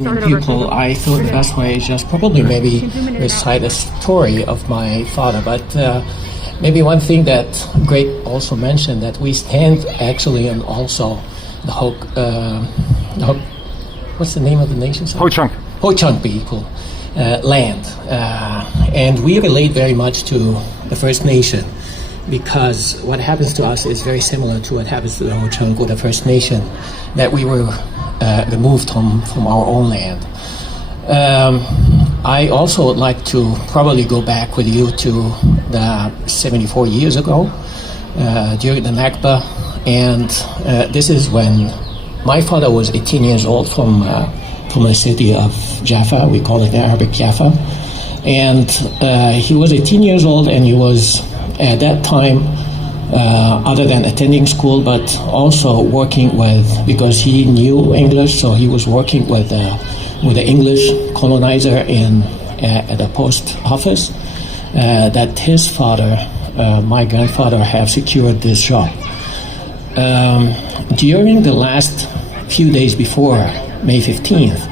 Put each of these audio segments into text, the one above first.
People, I thought the best way is just probably maybe recite a story of my father. But maybe one thing that Greg also mentioned, that we stand actually on also the what's the name of the nation? Ho-Chunk people, land. And we relate very much to the First Nation, because what happens to us is very similar to what happens to the Ho-Chunk or the First Nation, that we were removed from our own land. I also would like to probably go back with you to the 74 years ago during the Nakba, and this is when my father was 18 years old from the city of Jaffa. We call it the Arabic Jaffa, and he was 18 years old, and he was at that time other than attending school, but also working with, because he knew English, so he was working with the English colonizer at the post office, that his father, my grandfather, have secured this job. During the last few days before May 15th,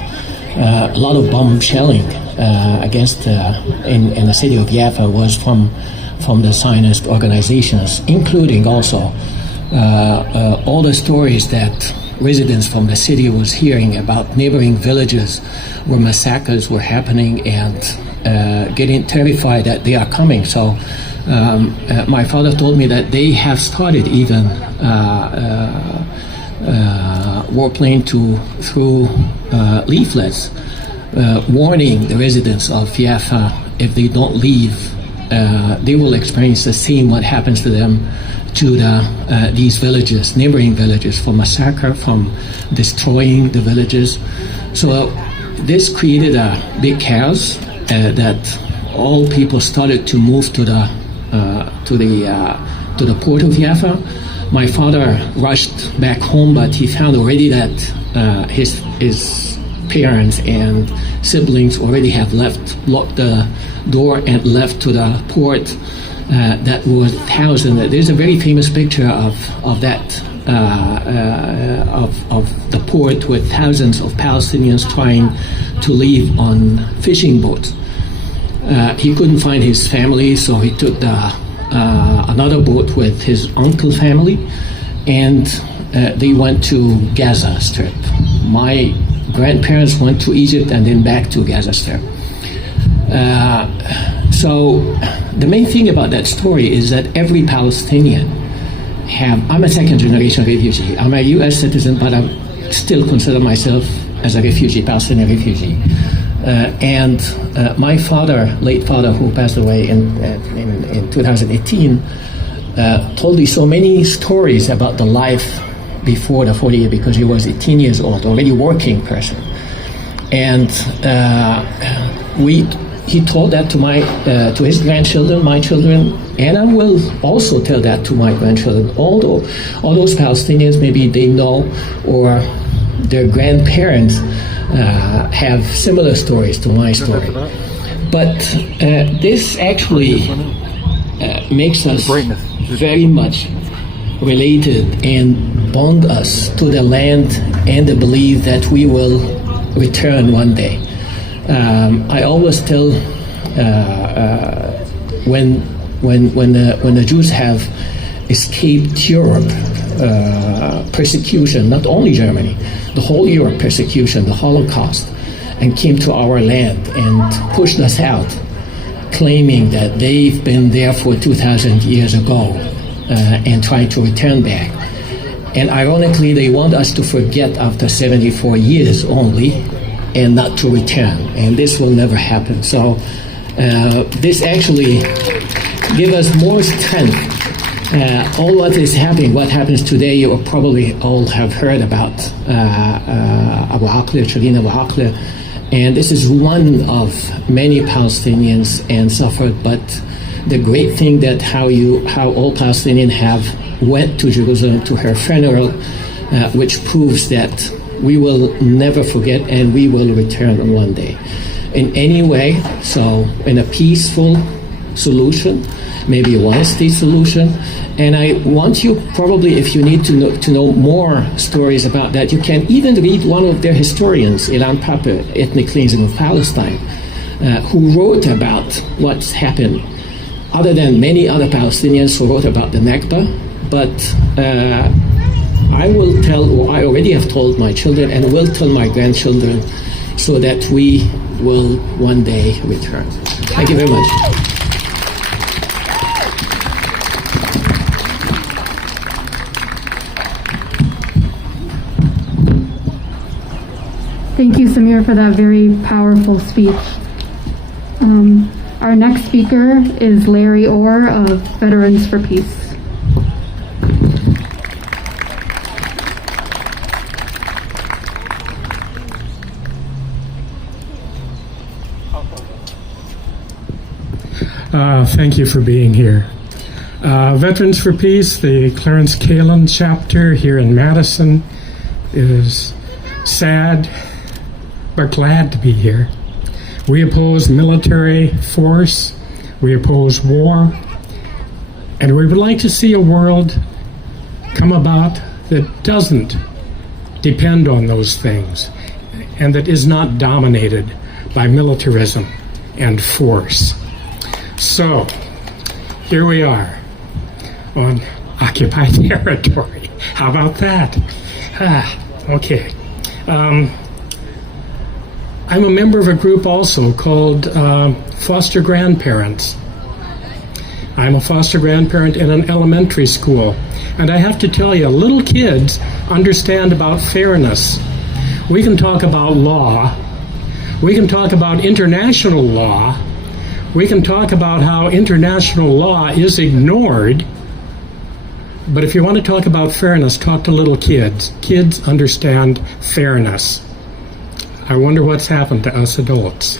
a lot of bomb shelling against in the city of Jaffa was from the Zionist organizations, including also all the stories that residents from the city was hearing about neighboring villages where massacres were happening, and getting terrified that they are coming. So my father told me that they have started even warplane through leaflets warning the residents of Jaffa, if they don't leave, they will experience the same what happens to them, to these villages, neighboring villages, from massacre, from destroying the villages. So this created a big chaos that all people started to move to the port of Jaffa. My father rushed back home, but he found already that his parents and siblings already have locked the door and left to the port. That was thousands. There's a very famous picture of that of the port with thousands of Palestinians trying to leave on fishing boats. He couldn't find his family, so he took another boat with his uncle's family, and they went to Gaza Strip. My grandparents went to Egypt and then back to Gaza Strip. So the main thing about that story is that every Palestinian I'm a second generation refugee. I'm a US citizen, but I still consider myself as a refugee, Palestinian refugee. And my father, late father, who passed away in 2018, told me so many stories about the life before the 40 years, because he was 18 years old, already working person. And he told that to his grandchildren, my children, and I will also tell that to my grandchildren. All those Palestinians, maybe they know, or their grandparents have similar stories to my story. But this actually makes us very much related and bond us to the land and the belief that we will return one day. I always tell when the Jews have escaped Europe persecution, not only Germany, the whole Europe persecution, the Holocaust, and came to our land and pushed us out, claiming that they've been there for 2,000 years ago and trying to return back. And ironically, they want us to forget after 74 years only and not to return. And this will never happen. So this actually gives us more strength. All what is happening, what happens today, you probably all have heard about Abu Aqla, Shireen Abu Aqla. And this is one of many Palestinians and suffered. But the great thing that how all Palestinians have went to Jerusalem to her funeral, which proves that we will never forget and we will return on one day. In any way, so in a peaceful, solution, maybe a one-state solution. And I want you, probably, if you need to know more stories about that, you can even read one of their historians, Ilan Pape, Ethnic Cleansing of Palestine, who wrote about what's happened, other than many other Palestinians who wrote about the Nakba. But I will tell, or I already have told my children and will tell my grandchildren, so that we will one day return. Thank you very much. Thank you, Samir, for that very powerful speech. Our next speaker is Larry Orr of Veterans for Peace. Thank you for being here. Veterans for Peace, the Clarence Kalin chapter here in Madison, is sad but glad to be here. We oppose military force, we oppose war, and we would like to see a world come about that doesn't depend on those things and that is not dominated by militarism and force. So, here we are on occupied territory. How about that? Okay. I'm a member of a group also called Foster Grandparents. I'm a foster grandparent in an elementary school. And I have to tell you, little kids understand about fairness. We can talk about law. We can talk about international law. We can talk about how international law is ignored. But if you want to talk about fairness, talk to little kids. Kids understand fairness. I wonder what's happened to us adults.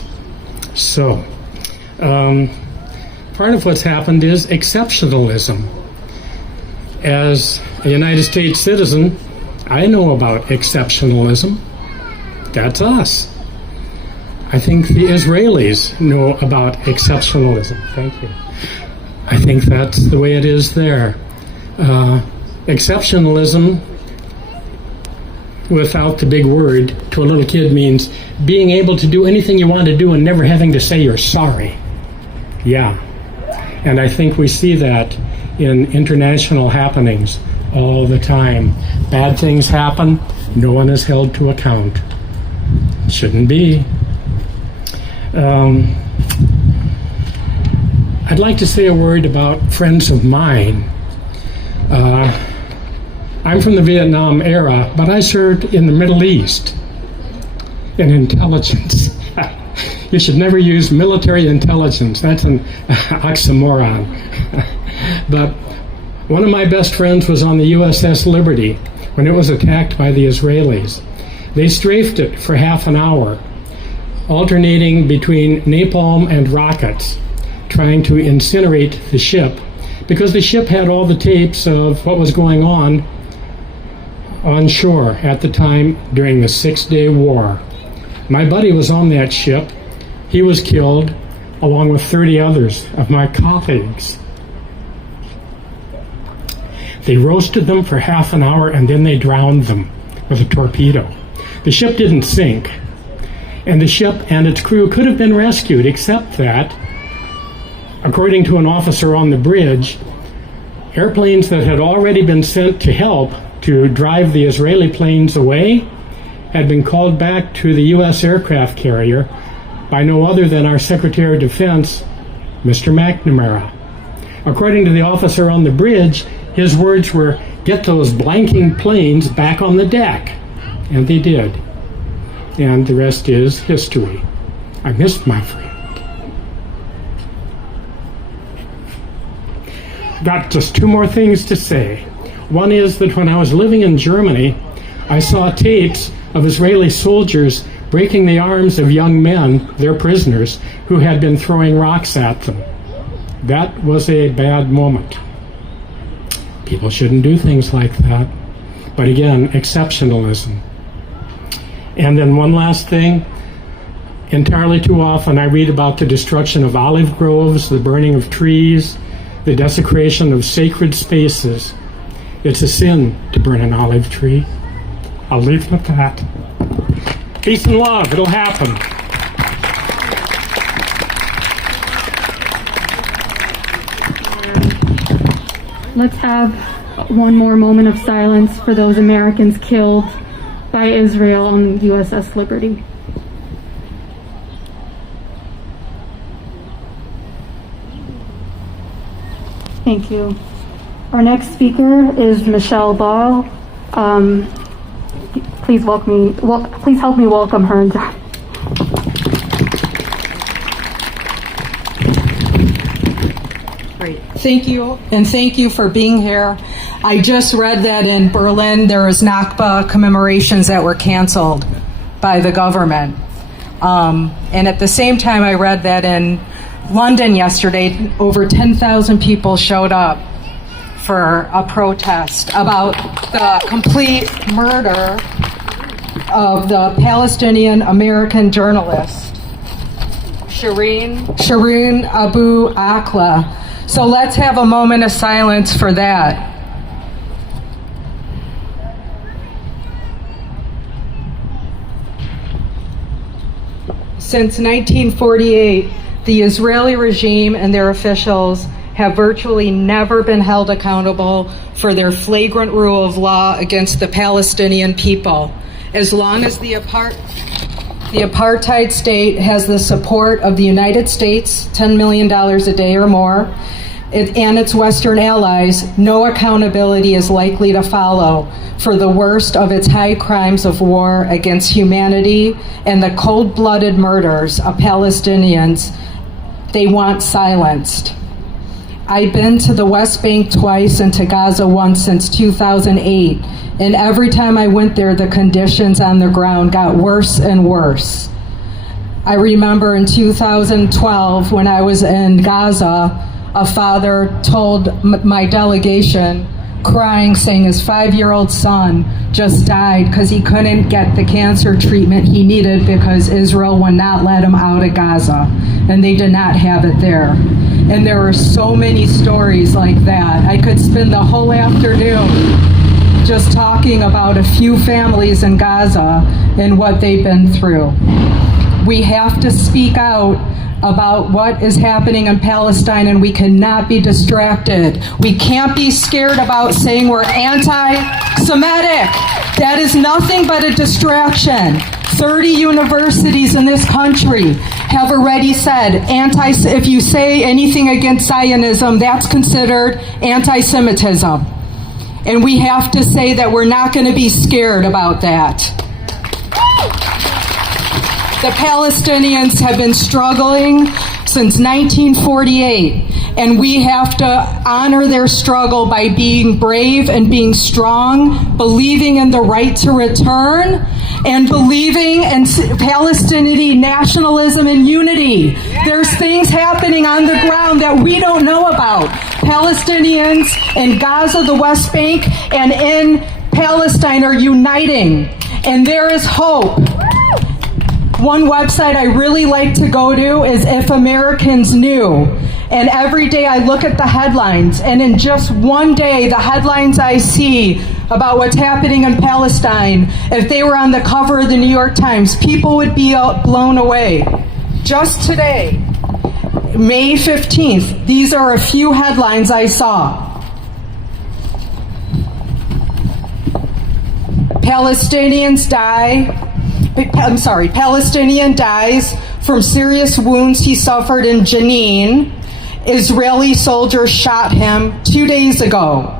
So, part of what's happened is exceptionalism. As a United States citizen, I know about exceptionalism. That's us. I think the Israelis know about exceptionalism. Thank you. I think that's the way it is there. Exceptionalism, without the big word, to a little kid means being able to do anything you want to do and never having to say you're sorry. Yeah. And I think we see that in international happenings all the time. Bad things happen, no one is held to account. Shouldn't be. I'd like to say a word about friends of mine. I'm from the Vietnam era, but I served in the Middle East in intelligence. You should never use military intelligence. That's an oxymoron. But one of my best friends was on the USS Liberty when it was attacked by the Israelis. They strafed it for half an hour, alternating between napalm and rockets, trying to incinerate the ship, because the ship had all the tapes of what was going on shore at the time during the 6-day war. My buddy was on that ship. He was killed along with 30 others of my colleagues. They roasted them for half an hour and then they drowned them with a torpedo. The ship didn't sink, and the ship and its crew could have been rescued, except that, according to an officer on the bridge, airplanes that had already been sent to help to drive the Israeli planes away had been called back to the U.S. aircraft carrier by no other than our Secretary of Defense, Mr. McNamara. According to the officer on the bridge, his words were, "Get those blanking planes back on the deck." And they did. And the rest is history. I missed my friend. Got just two more things to say. One is that when I was living in Germany, I saw tapes of Israeli soldiers breaking the arms of young men, their prisoners, who had been throwing rocks at them. That was a bad moment. People shouldn't do things like that. But again, exceptionalism. And then one last thing. Entirely too often I read about the destruction of olive groves, the burning of trees, the desecration of sacred spaces. It's a sin to burn an olive tree. I'll leave it at that. Peace and love, it'll happen. Let's have one more moment of silence for those Americans killed by Israel on the USS Liberty. Thank you. Our next speaker is Michele Bahl. Please help me welcome her. Great. Thank you, and thank you for being here. I just read that in Berlin there was Nakba commemorations that were canceled by the government. And at the same time I read that in London yesterday, over 10,000 people showed up for a protest about the complete murder of the Palestinian American journalist, Shireen Abu Akleh. So let's have a moment of silence for that. Since 1948, the Israeli regime and their officials have virtually never been held accountable for their flagrant rule of law against the Palestinian people. As long as the apartheid state has the support of the United States, $10 million a day or more, and its Western allies, no accountability is likely to follow for the worst of its high crimes of war against humanity and the cold-blooded murders of Palestinians they want silenced. I've been to the West Bank twice and to Gaza once since 2008, and every time I went there, the conditions on the ground got worse and worse. I remember in 2012 when I was in Gaza, a father told my delegation, crying, saying his 5-year-old son just died because he couldn't get the cancer treatment he needed because Israel would not let him out of Gaza, and they did not have it there. And there were so many stories like that. I could spend the whole afternoon just talking about a few families in Gaza and what they've been through. We have to speak out about what is happening in Palestine, and we cannot be distracted. We can't be scared about saying we're anti-Semitic. That is nothing but a distraction. 30 universities in this country have already said if you say anything against Zionism, that's considered anti-Semitism. And we have to say that we're not going to be scared about that. The Palestinians have been struggling since 1948, and we have to honor their struggle by being brave and being strong, believing in the right to return, and believing in Palestinian nationalism and unity. There's things happening on the ground that we don't know about. Palestinians in Gaza, the West Bank, and in Palestine are uniting, and there is hope. One website I really like to go to is If Americans Knew. And every day I look at the headlines, and in just one day, the headlines I see about what's happening in Palestine, if they were on the cover of the New York Times, people would be blown away. Just today, May 15th, these are a few headlines I saw. Palestinian dies from serious wounds he suffered in Jenin. Israeli soldiers shot him 2 days ago.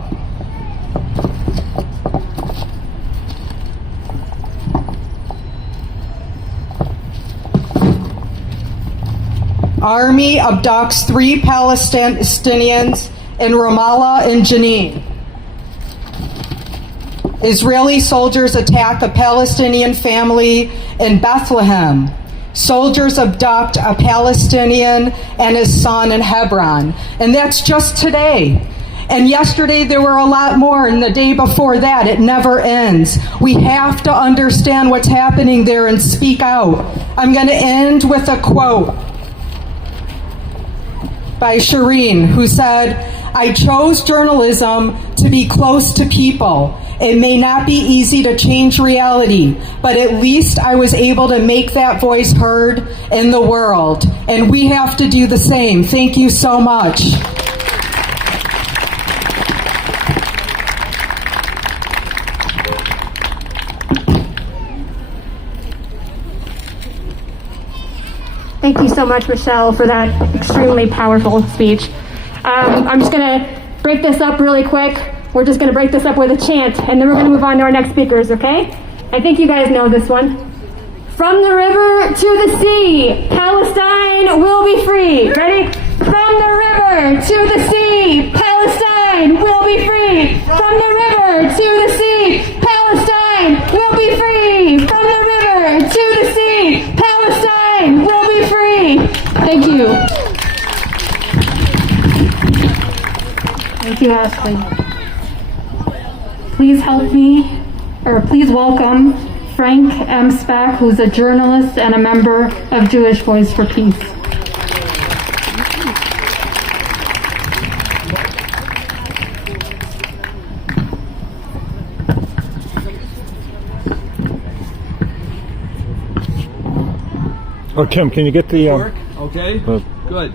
Army abducts 3 Palestinians in Ramallah and Jenin. Israeli soldiers attack a Palestinian family in Bethlehem. Soldiers abduct a Palestinian and his son in Hebron. And that's just today. And yesterday there were a lot more, and the day before that. It never ends. We have to understand what's happening there and speak out. I'm going to end with a quote by Shireen, who said, "I chose journalism to be close to people. It may not be easy to change reality, but at least I was able to make that voice heard in the world." And we have to do the same. Thank you so much. Thank you so much, Michelle, for that extremely powerful speech. I'm just going to break this up really quick. We're just going to break this up with a chant, and then we're going to move on to our next speakers, okay? I think you guys know this one. From the river to the sea, Palestine will be free. Ready? From the river to the sea, Palestine will be free. From the river to the sea, Palestine will be free. From the river to the sea, Palestine will be free. Thank you. Thank you, Ashley. Please help me, or please welcome Frank Emspak, who's a journalist and a member of Jewish Voice for Peace. Oh, Tim, can you get the... Work? Okay, good.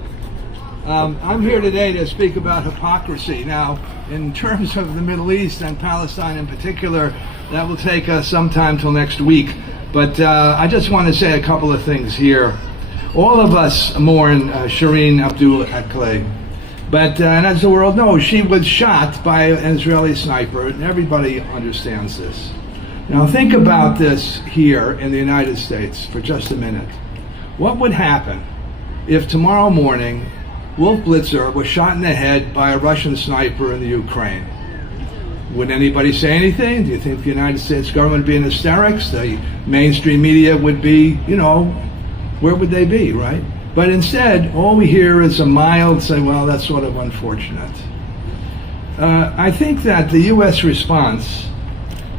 I'm here today to speak about hypocrisy. Now, in terms of the Middle East and Palestine in particular, that will take us some time till next week. But I just want to say a couple of things here. All of us mourn Shireen Abdul Akleh. But and as the world knows, she was shot by an Israeli sniper, and everybody understands this. Now think about this here in the United States for just a minute. What would happen if tomorrow morning Wolf Blitzer was shot in the head by a Russian sniper in the Ukraine? Would anybody say anything? Do you think the United States government would be in hysterics? The mainstream media would be, you know, where would they be, right? But instead, all we hear is a mild say, well, that's sort of unfortunate. I think that the U.S. response,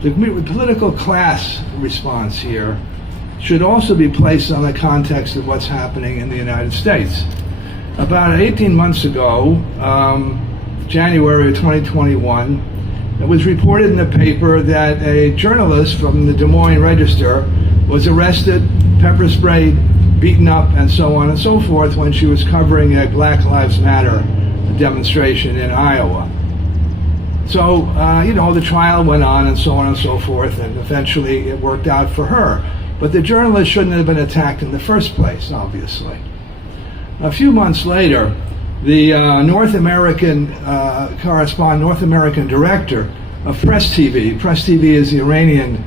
the political class response here, should also be placed on the context of what's happening in the United States. About 18 months ago, January of 2021, it was reported in the paper that a journalist from the Des Moines Register was arrested, pepper sprayed, beaten up, and so on and so forth when she was covering a Black Lives Matter demonstration in Iowa. So, you know, the trial went on and so on and so forth, and eventually it worked out for her. But the journalist shouldn't have been attacked in the first place, obviously. A few months later, the North American director of Press TV. Press TV is the Iranian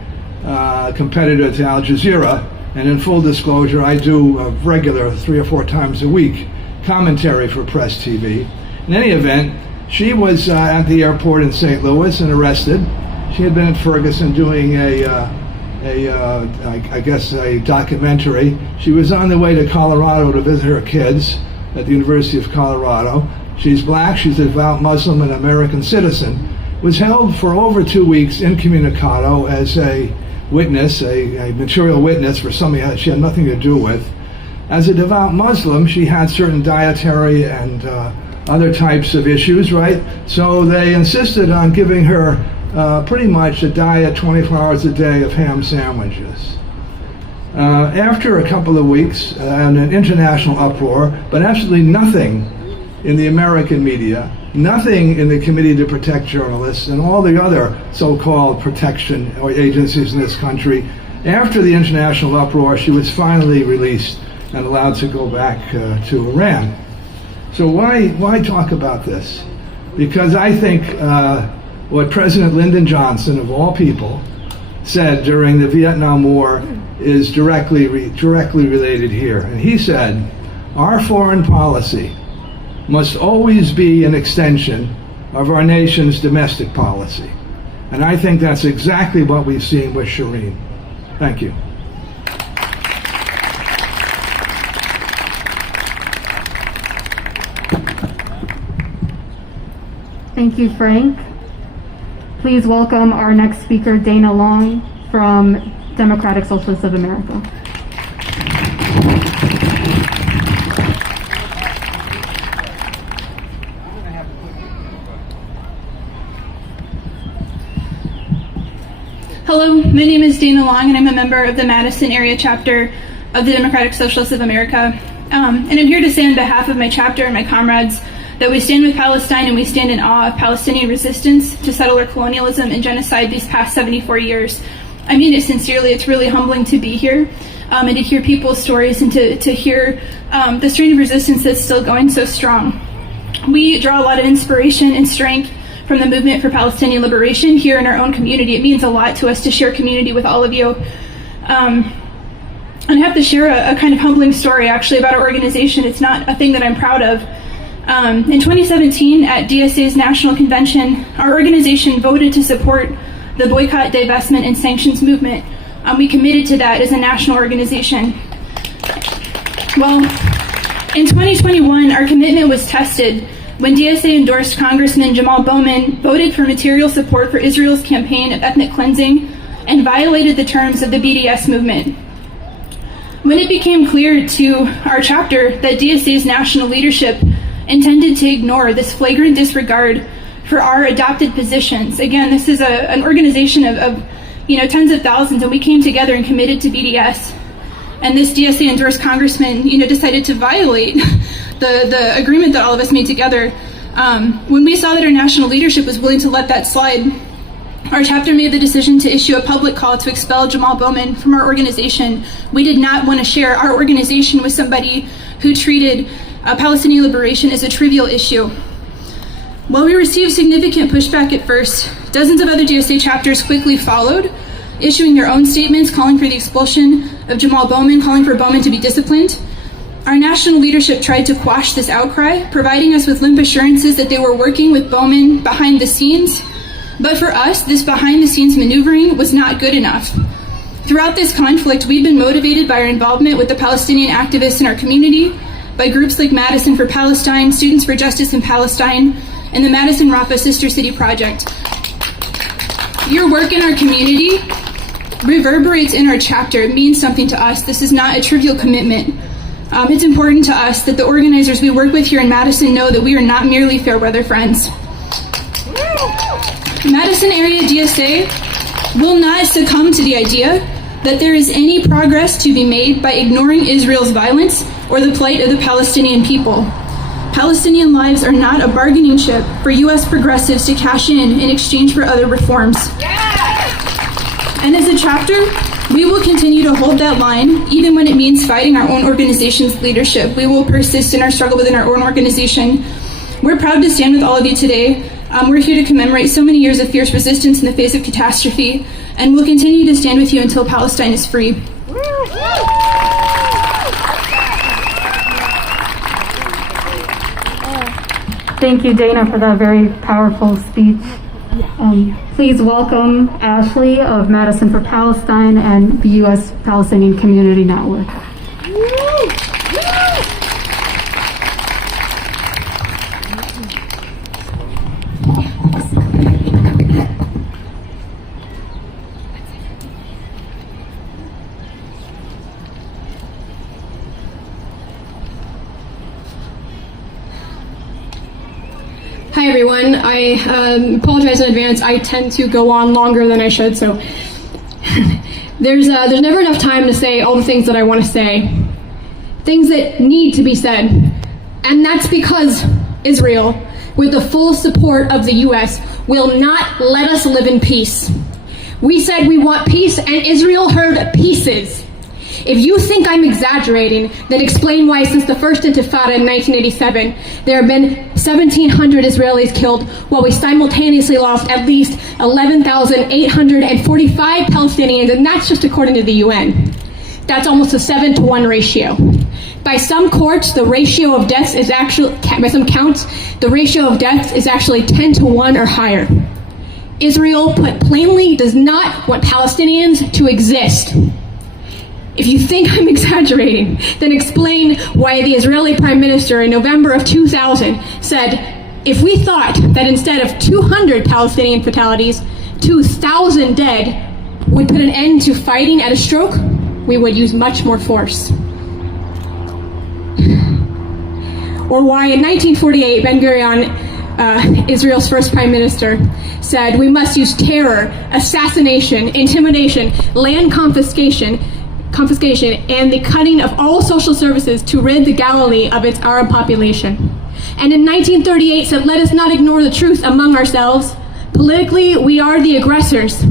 competitor to Al Jazeera, and in full disclosure, I do a regular 3 or 4 times a week commentary for Press TV. In any event, she was at the airport in St. Louis and arrested. She had been at Ferguson doing I guess a documentary. She was on the way to Colorado to visit her kids at the University of Colorado. She's black, she's a devout Muslim and American citizen. Was held for over 2 weeks incommunicado as a witness, a material witness for something that she had nothing to do with. As a devout Muslim, she had certain dietary and other types of issues, right? So they insisted on giving her pretty much a diet 24 hours a day of ham sandwiches. After a couple of weeks and an international uproar, but absolutely nothing in the American media, nothing in the Committee to Protect Journalists and all the other so-called protection agencies in this country, after the international uproar, she was finally released and allowed to go back to Iran. So why talk about this? Because I think what President Lyndon Johnson, of all people, said during the Vietnam War is directly related here. And he said, our foreign policy must always be an extension of our nation's domestic policy. And I think that's exactly what we've seen with Shireen. Thank you. Thank you, Frank. Please welcome our next speaker, Dayna Long from Democratic Socialists of America. Hello, my name is Dayna Long, and I'm a member of the Madison area chapter of the Democratic Socialists of America. And I'm here to say on behalf of my chapter and my comrades that we stand with Palestine and we stand in awe of Palestinian resistance to settler colonialism and genocide these past 74 years. I mean it sincerely. It's really humbling to be here and to hear people's stories and to hear the strain of resistance that's still going so strong. We draw a lot of inspiration and strength from the movement for Palestinian liberation here in our own community. It means a lot to us to share community with all of you. And I have to share a kind of humbling story actually about our organization. It's not a thing that I'm proud of. In 2017 at DSA's National Convention, our organization voted to support the boycott, divestment, and sanctions movement. We committed to that as a national organization. Well, in 2021, our commitment was tested when DSA endorsed Congressman Jamal Bowman voted for material support for Israel's campaign of ethnic cleansing and violated the terms of the BDS movement. When it became clear to our chapter that DSA's national leadership intended to ignore this flagrant disregard for our adopted positions, again, this is an organization of tens of thousands, and we came together and committed to BDS. And this DSA endorsed congressman, decided to violate the agreement that all of us made together. When we saw that our national leadership was willing to let that slide, our chapter made the decision to issue a public call to expel Jamal Bowman from our organization. We did not want to share our organization with somebody who treated Palestinian liberation as a trivial issue. While we received significant pushback at first, dozens of other DSA chapters quickly followed, issuing their own statements calling for the expulsion of Jamal Bowman, calling for Bowman to be disciplined. Our national leadership tried to quash this outcry, providing us with limp assurances that they were working with Bowman behind the scenes. But for us, this behind-the-scenes maneuvering was not good enough. Throughout this conflict, we've been motivated by our involvement with the Palestinian activists in our community, by groups like Madison for Palestine, Students for Justice in Palestine, and the Madison-Rafah Sister City Project. Your work in our community reverberates in our chapter. It means something to us. This is not a trivial commitment. It's important to us that the organizers we work with here in Madison know that we are not merely fair weather friends. Madison area DSA will not succumb to the idea that there is any progress to be made by ignoring Israel's violence or the plight of the Palestinian people. Palestinian lives are not a bargaining chip for U.S. progressives to cash in exchange for other reforms. And as a chapter, we will continue to hold that line, even when it means fighting our own organization's leadership. We will persist in our struggle within our own organization. We're proud to stand with all of you today. We're here to commemorate so many years of fierce resistance in the face of catastrophe, and we'll continue to stand with you until Palestine is free. Thank you, Dayna, for that very powerful speech. Please welcome Ashley of Madison for Palestine and the U.S. Palestinian Community Network. Hi everyone, I apologize in advance. I tend to go on longer than I should, so there's never enough time to say all the things that I want to say, things that need to be said, and that's because Israel, with the full support of the U.S., will not let us live in peace. We said we want peace, and Israel heard pieces. If you think I'm exaggerating, then explain why since the first Intifada in 1987, there have been 1,700 Israelis killed, while we simultaneously lost at least 11,845 Palestinians, and that's just according to the UN. That's almost a 7-to-1 ratio. By some courts, the ratio of deaths is actually, by some counts, the ratio of deaths is actually 10-to-1 or higher. Israel, put plainly, does not want Palestinians to exist. If you think I'm exaggerating, then explain why the Israeli Prime Minister in November of 2000 said, If we thought that instead of 200 Palestinian fatalities, 2,000 dead would put an end to fighting at a stroke, we would use much more force. Or why in 1948, Ben-Gurion, Israel's first prime minister, said we must use terror, assassination, intimidation, land confiscation, and the cutting of all social services to rid the Galilee of its Arab population. And in 1938 said, let us not ignore the truth among ourselves. Politically, we are the aggressors,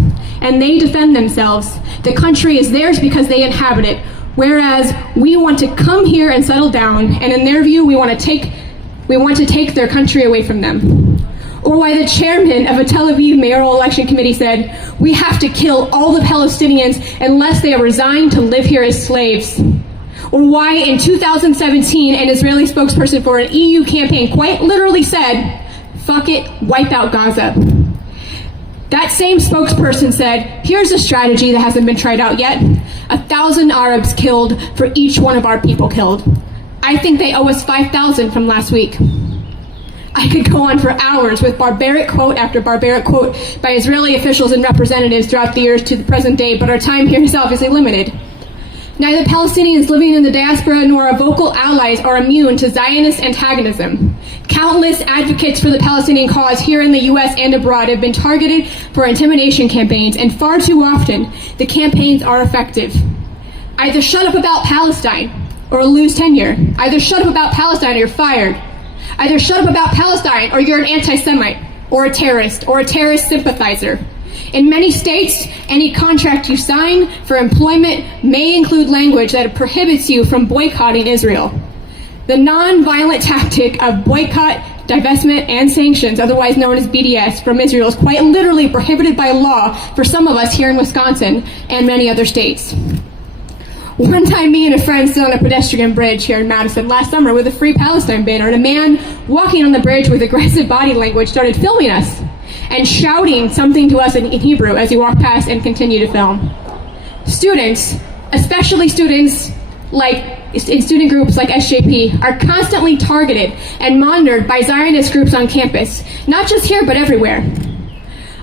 and they defend themselves. The country is theirs because they inhabit it, whereas we want to come here and settle down, and in their view, we want to take their country away from them. Or why the chairman of a Tel Aviv mayoral election committee said, we have to kill all the Palestinians unless they are resigned to live here as slaves. Or why in 2017, an Israeli spokesperson for an EU campaign quite literally said, fuck it, wipe out Gaza. That same spokesperson said, here's a strategy that hasn't been tried out yet. 1,000 Arabs killed for each one of our people killed. I think they owe us 5,000 from last week. I could go on for hours with barbaric quote after barbaric quote by Israeli officials and representatives throughout the years to the present day, but our time here is obviously limited. Neither Palestinians living in the diaspora nor our vocal allies are immune to Zionist antagonism. Countless advocates for the Palestinian cause here in the U.S. and abroad have been targeted for intimidation campaigns, and far too often, the campaigns are effective. Either shut up about Palestine or lose tenure. Either shut up about Palestine or you're fired. Either shut up about Palestine or you're an anti-Semite or a terrorist sympathizer. In many states, any contract you sign for employment may include language that prohibits you from boycotting Israel. The non-violent tactic of boycott, divestment, and sanctions, otherwise known as BDS, from Israel is quite literally prohibited by law for some of us here in Wisconsin and many other states. One time, me and a friend stood on a pedestrian bridge here in Madison last summer with a Free Palestine banner, and a man walking on the bridge with aggressive body language started filming us and shouting something to us in Hebrew as he walked past and continued to film. Students, especially students in student groups like SJP, are constantly targeted and monitored by Zionist groups on campus, not just here but everywhere.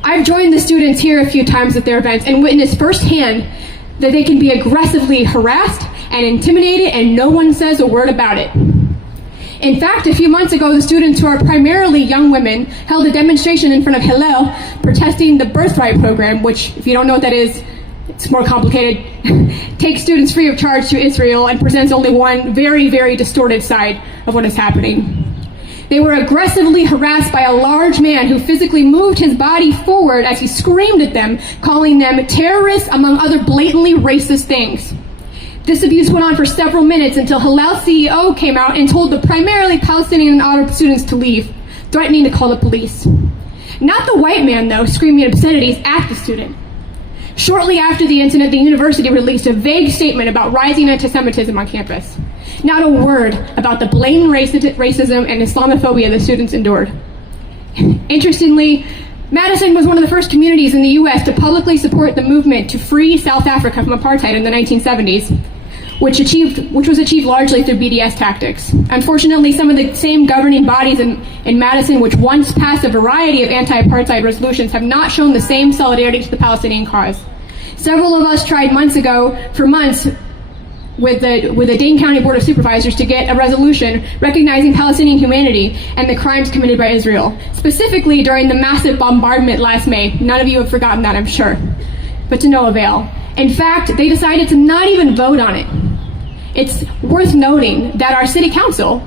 I've joined the students here a few times at their events and witnessed firsthand that they can be aggressively harassed and intimidated and no one says a word about it. In fact, a few months ago, the students, who are primarily young women, held a demonstration in front of Hillel protesting the birthright program, which, if you don't know what that is, it's more complicated, takes students free of charge to Israel and presents only one very, very distorted side of what is happening. They were aggressively harassed by a large man who physically moved his body forward as he screamed at them, calling them terrorists, among other blatantly racist things. This abuse went on for several minutes until Hillel's CEO came out and told the primarily Palestinian and Arab students to leave, threatening to call the police. Not the white man, though, screaming obscenities at the student. Shortly after the incident, the university released a vague statement about rising anti-Semitism on campus. Not a word about the blatant racism and Islamophobia the students endured. Interestingly, Madison was one of the first communities in the U.S. to publicly support the movement to free South Africa from apartheid in the 1970s, which was achieved largely through BDS tactics. Unfortunately, some of the same governing bodies in Madison, which once passed a variety of anti-apartheid resolutions, have not shown the same solidarity to the Palestinian cause. Several of us tried for months, with the Dane County Board of Supervisors to get a resolution recognizing Palestinian humanity and the crimes committed by Israel, specifically during the massive bombardment last May. None of you have forgotten that, I'm sure, but to no avail. In fact, they decided to not even vote on it. It's worth noting that our city council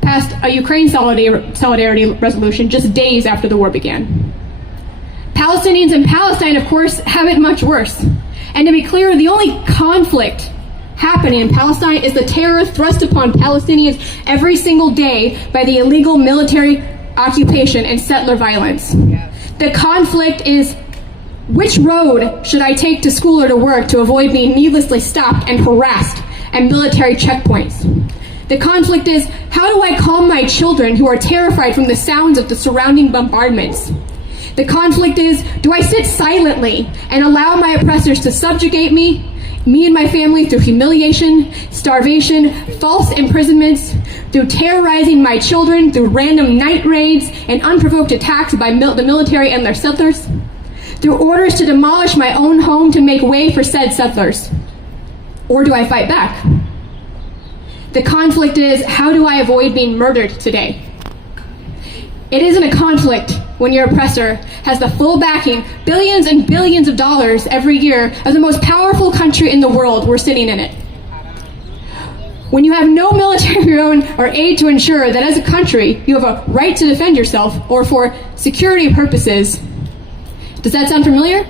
passed a Ukraine solidarity resolution just days after the war began. Palestinians in Palestine, of course, have it much worse. And to be clear, the only conflict happening in Palestine is the terror thrust upon Palestinians every single day by the illegal military occupation and settler violence. The conflict is, which road should I take to school or to work to avoid being needlessly stopped and harassed at military checkpoints? The conflict is, how do I calm my children who are terrified from the sounds of the surrounding bombardments? The conflict is, do I sit silently and allow my oppressors to subjugate me, me and my family through humiliation, starvation, false imprisonments, through terrorizing my children, through random night raids and unprovoked attacks by the military and their settlers, through orders to demolish my own home to make way for said settlers? Or do I fight back? The conflict is, how do I avoid being murdered today? It isn't a conflict when your oppressor has the full backing, billions and billions of dollars every year of the most powerful country in the world. We're sitting in it. When you have no military of your own or aid to ensure that as a country you have a right to defend yourself or for security purposes. Does that sound familiar?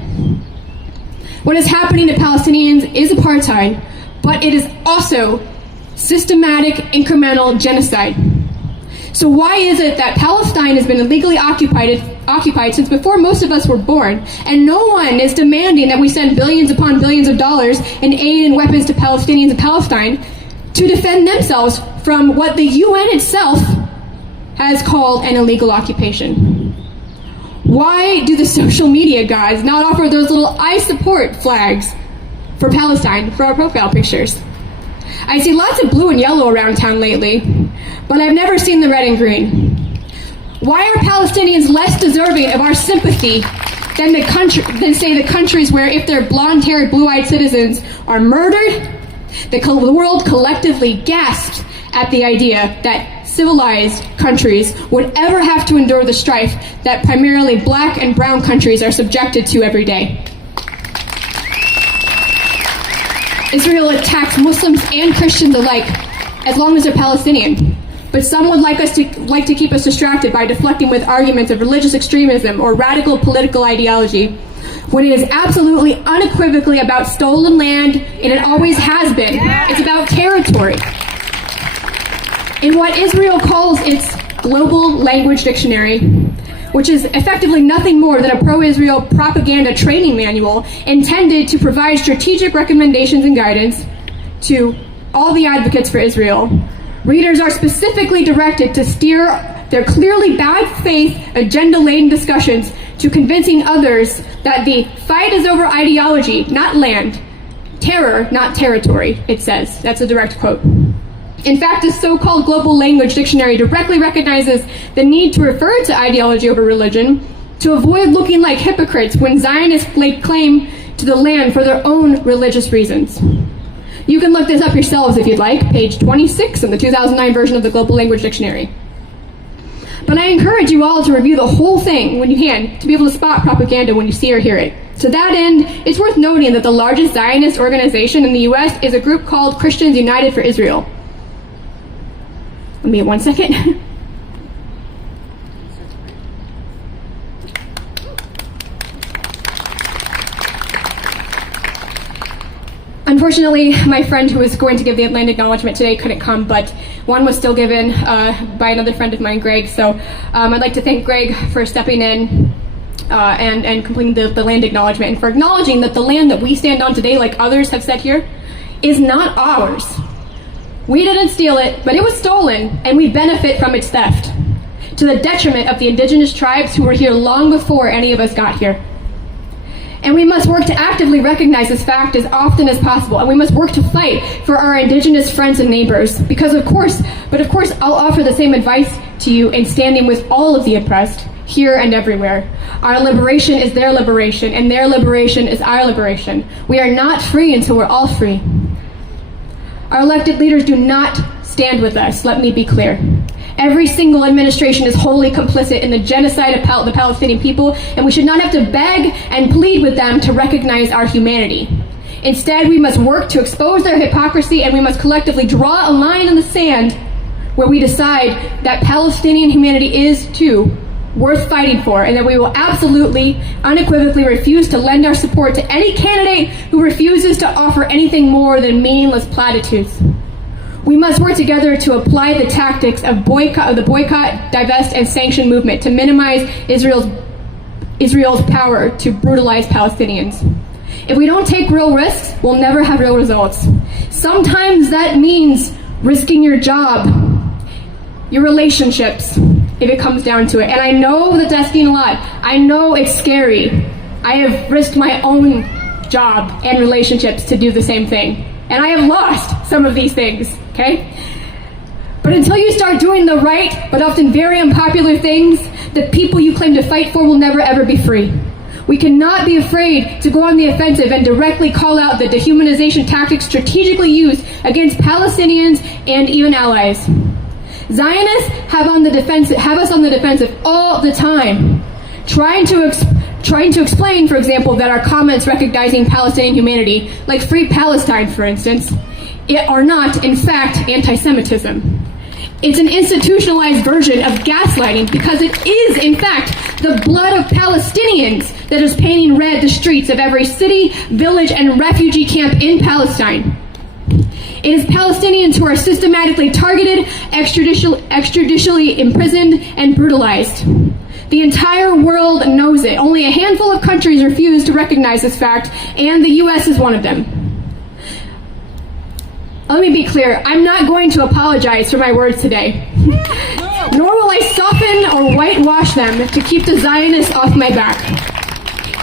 What is happening to Palestinians is apartheid, but it is also systematic, incremental genocide. So why is it that Palestine has been illegally occupied since before most of us were born, and no one is demanding that we send billions upon billions of dollars in aid and weapons to Palestinians in Palestine to defend themselves from what the UN itself has called an illegal occupation? Why do the social media gods not offer those little I support flags for Palestine for our profile pictures? I see lots of blue and yellow around town lately, but I've never seen the red and green. Why are Palestinians less deserving of our sympathy than say the countries where if their blonde-haired, blue-eyed citizens are murdered, the world collectively gasps at the idea that civilized countries would ever have to endure the strife that primarily black and brown countries are subjected to every day? Israel attacks Muslims and Christians alike, as long as they're Palestinian. But some would like to keep us distracted by deflecting with arguments of religious extremism or radical political ideology, when it is absolutely unequivocally about stolen land, and it always has been. It's about territory. In what Israel calls its Global Language Dictionary, which is effectively nothing more than a pro-Israel propaganda training manual intended to provide strategic recommendations and guidance to all the advocates for Israel, readers are specifically directed to steer their clearly bad faith, agenda-laden discussions to convincing others that the fight is over ideology, not land, terror, not territory, it says. That's a direct quote. In fact, this so-called Global Language Dictionary directly recognizes the need to refer to ideology over religion to avoid looking like hypocrites when Zionists lay claim to the land for their own religious reasons. You can look this up yourselves if you'd like, page 26 in the 2009 version of the Global Language Dictionary. But I encourage you all to review the whole thing when you can, to be able to spot propaganda when you see or hear it. To that end, it's worth noting that the largest Zionist organization in the U.S. is a group called Christians United for Israel. Let me get 1 second. Unfortunately, my friend who was going to give the land acknowledgement today couldn't come, but one was still given by another friend of mine, Greg. So I'd like to thank Greg for stepping in and completing the land acknowledgement, and for acknowledging that the land that we stand on today, like others have said here, is not ours. We didn't steal it, but it was stolen, and we benefit from its theft, to the detriment of the indigenous tribes who were here long before any of us got here. And we must work to actively recognize this fact as often as possible, and we must work to fight for our indigenous friends and neighbors, because of course, I'll offer the same advice to you in standing with all of the oppressed, here and everywhere. Our liberation is their liberation, and their liberation is our liberation. We are not free until we're all free. Our elected leaders do not stand with us, let me be clear. Every single administration is wholly complicit in the genocide of the Palestinian people, and we should not have to beg and plead with them to recognize our humanity. Instead, we must work to expose their hypocrisy, and we must collectively draw a line in the sand where we decide that Palestinian humanity is, too, worth fighting for, and that we will absolutely, unequivocally refuse to lend our support to any candidate who refuses to offer anything more than meaningless platitudes. We must work together to apply the tactics of the boycott, divest, and sanction movement to minimize Israel's power to brutalize Palestinians. If we don't take real risks, we'll never have real results. Sometimes that means risking your job, your relationships, if it comes down to it. And I know that's asking a lot. I know it's scary. I have risked my own job, and relationships to do the same thing. And I have lost some of these things, okay? But until you start doing the right, but often very unpopular things, the people you claim to fight for will never ever be free. We cannot be afraid to go on the offensive and directly call out the dehumanization tactics strategically used against Palestinians and even allies. Zionists have us on the defensive all the time, trying to explain, for example, that our comments recognizing Palestinian humanity, like Free Palestine, for instance, are not, in fact, anti-Semitism. It's an institutionalized version of gaslighting because it is, in fact, the blood of Palestinians that is painting red the streets of every city, village, and refugee camp in Palestine. It is Palestinians who are systematically targeted, extrajudicially imprisoned, and brutalized. The entire world knows it. Only a handful of countries refuse to recognize this fact, and the U.S. is one of them. Let me be clear, I'm not going to apologize for my words today. Nor will I soften or whitewash them to keep the Zionists off my back.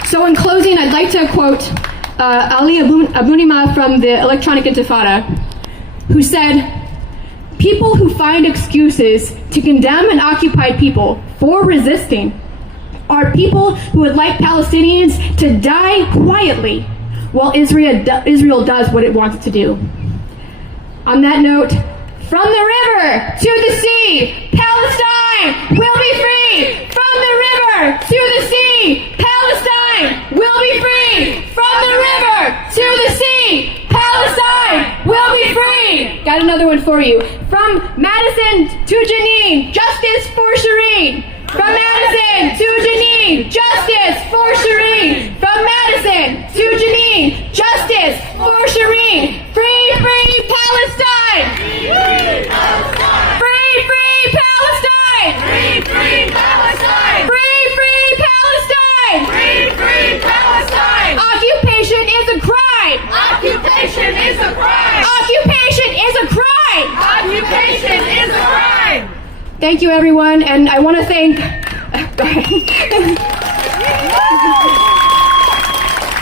So in closing, I'd like to quote Ali Abunimah from the Electronic Intifada, who said, "People who find excuses to condemn an occupied people for resisting are people who would like Palestinians to die quietly while Israel does what it wants to do." On that note, from the river to the sea, Palestine will be free! From the river to the sea, Palestine will be free! From the river to the sea, Palestine will be free! Got another one for you. From Madison to Jenin, justice for Shireen! From Madison to Jenin, justice for Shireen! From Madison to Jenin, justice for Shireen! Free, free Palestine! Free, free Palestine! Free, free Palestine! Free, free Palestine! Free, free Palestine! Occupation is a crime! Occupation is a crime! Occupation is a crime! Occupation is a crime! Thank you, everyone, and I want to thank...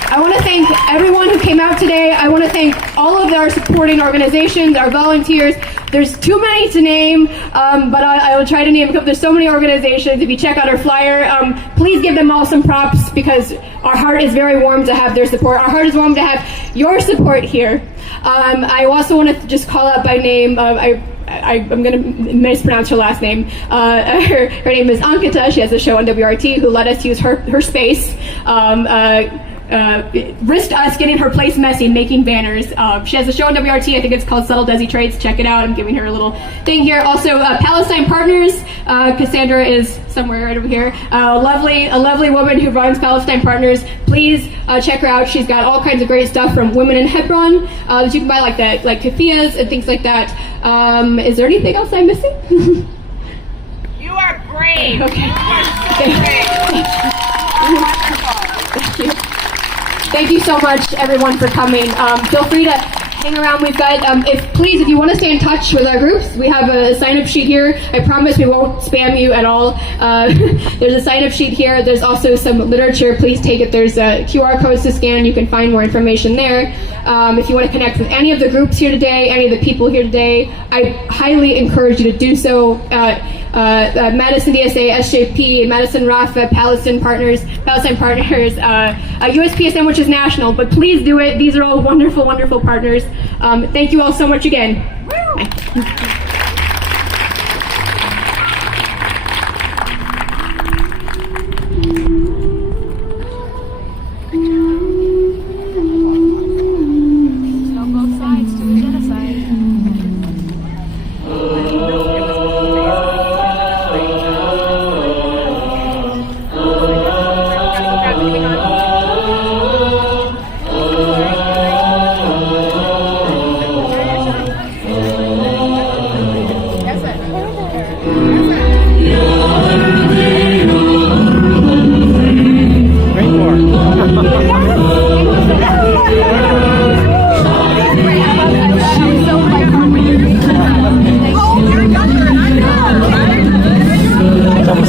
I want to thank everyone who came out today. I want to thank all of our supporting organizations, our volunteers. There's too many to name, but I will try to name a couple. There's so many organizations. If you check out our flyer, please give them all some props because our heart is very warm to have their support. Our heart is warm to have your support here. I also want to just call out by name. I'm going to mispronounce her last name. Her name is Ankita. She has a show on WRT who let us use her space. Risked us getting her place messy making banners. She has a show on WRT. I think it's called Subtle Desi Trades. Check it out. I'm giving her a little thing here. Also, Palestine Partners. Cassandra is somewhere right over here. A lovely woman who runs Palestine Partners. Please check her out. She's got all kinds of great stuff from Women in Hebron that you can buy, like keffiyehs and things like that. Is there anything else I'm missing? You are brave. Okay. Thank you. Thank you so much, everyone, for coming. Feel free to hang around. We've got, if you want to stay in touch with our groups, we have a sign-up sheet here. I promise we won't spam you at all. There's a sign-up sheet here. There's also some literature. Please take it. There's QR codes to scan. You can find more information there. If you want to connect with any of the groups here today, any of the people here today, I highly encourage you to do so. Madison DSA, SJP, Madison-Rafah, Palestine Partners, USPSM, which is national, but please do it. These are all wonderful, wonderful partners. Thank you all so much again. Bye.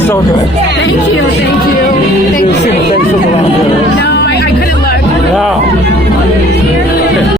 So good. Thank you. Thank you. No, I couldn't look. Now,